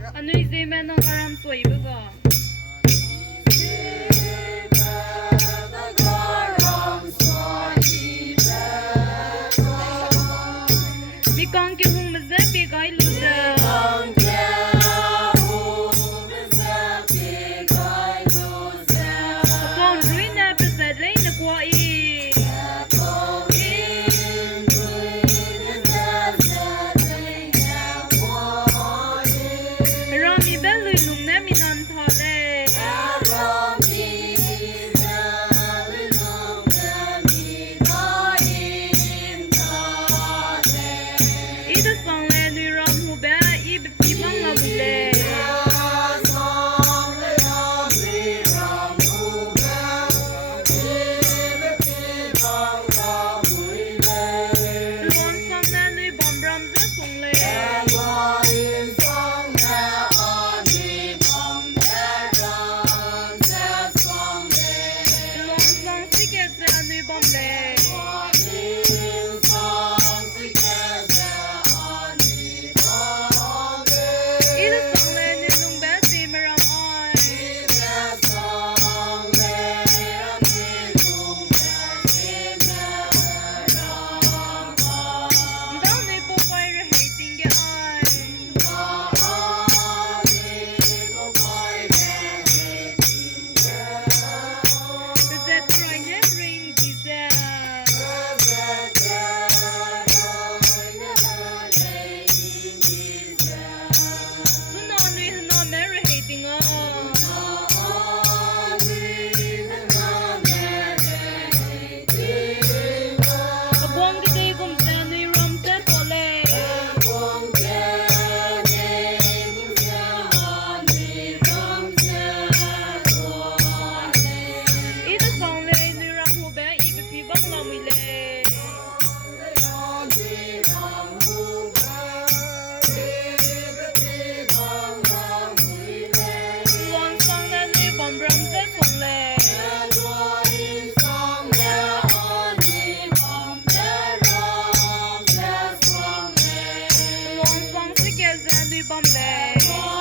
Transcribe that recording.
Ano izeme na karam soy baga. Bikang ki hung maze bigai luze. Kong ruin na pese lay na kwa i. Rami belu lung na minan thale. Ida song le lui ram hu ba i be pi bang la bule. Luan song na lui bom ram za song le. Luan song si ke za lui bom le. Ida song le lui lung ba si me ram ai. Dang lui po pai re hei ting ge ai. Zet rang ge ring gi za. Suno lui hna me re hei ting a. Abong ge dei kum za lui ram te po le. Ida song le lui ram hu ba i be pi bang la mi le. Luan song le lui bom ram za song le. Luan song si ke za lui bom le.